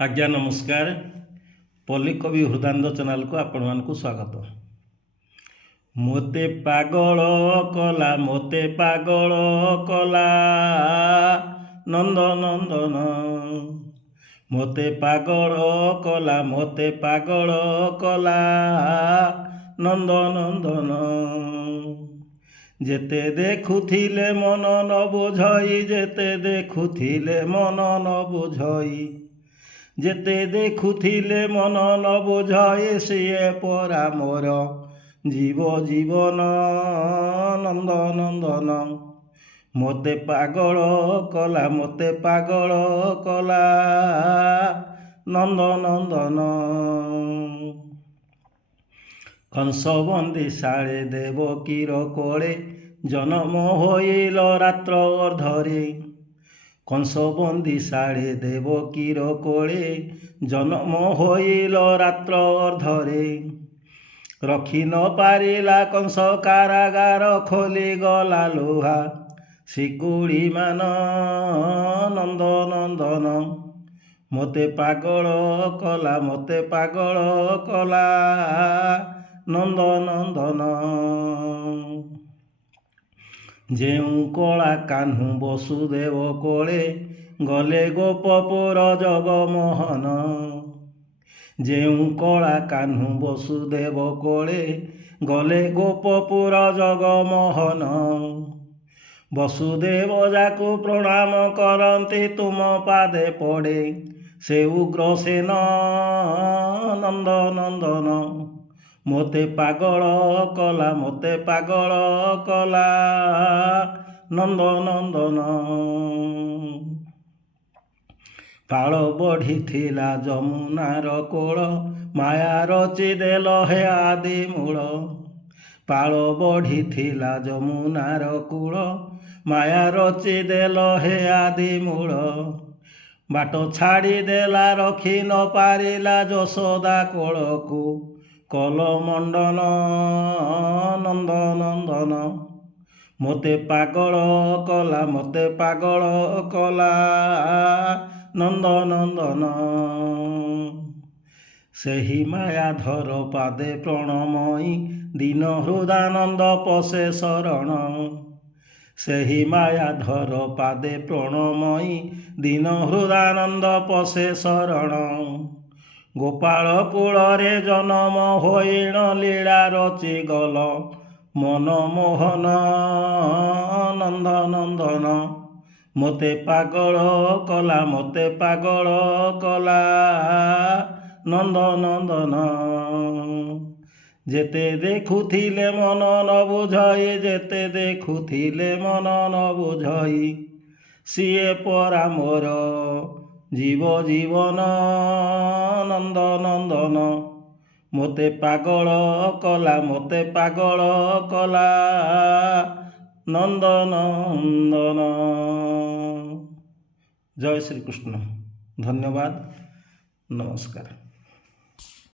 आज्ञा नमस्कार। पल्ली कवि हृदानंद चैनल को आपण मानक स्वागत। मोते पागल कला मोते पागल कला नंद नंदन, मोते पागल कला मोते पागल कला नंद नंदन। जेते देखुथिले मन न बुझई, जेते देखुथिले मन न बुझई, जेते देखुथिले मन न बुझई, सिए परा मोर जीव जीवन नंद नंदन। मोते पागल कला मोते पागल कला नंद नंदन। कंसबंदी शाळे देवकीर कोळे जन्म होइल रात्र अर्धरे, कंसबंदी शाळे देवकीर कोळे जन्म होइल रात्र अर्धरे। रखी न पारिला कंस कारागार, खोली गला लुहा शिकुड़ी मान नंद नंदन। मोते पागल कला मोते पागल कला नंद नंदन। जेउ कला कान्हू वसुदेव कोळे गले गोपपुर जगमोहन, जेउ कला कान्हू वसुदेव कोळे गले गोपपुर जगमोहन। वसुदेव जाकु प्रणाम करती तुम पादे पड़े, से उग्रसेन नंद नंदन। मोते पागल कला मोते पागल कला नंद नंदन। पाळ बढ़ीथिला जमुनार कोळ, माया रचिदेल हे आदि मूल। पाळ बढ़ीथिला जमुनार कूळ, माया रचिदेल हे आदि मूल। बाट छाड़ीदेला रखी न पारिला यशोदा कोळकू, कल मंडन नंद नंदन। मोते पागल कला मोते पागल कला नंद नंदन। सेही मायाधर पादे प्रणमयी, दीन हृदानंद पशे शरण। सेही मायाधर पादे प्रणमयी, दीन हृदानंद पशे शरण। गोपाल कूଳରେ जन्म होइण लीला रचि गल, मनमोहन नंद नंदन। मोते पागल कला मोते पागल कला नंद नंदन। जेते देखुथिले मन न बुझई, जेते देखुथिले मन न बुझई, सिए परा मोर जीव जीवन नंद नंदन। मोते पागल कला मोते पागल कला नंद नंदन। जय श्री कृष्ण। धन्यवाद। नमस्कार।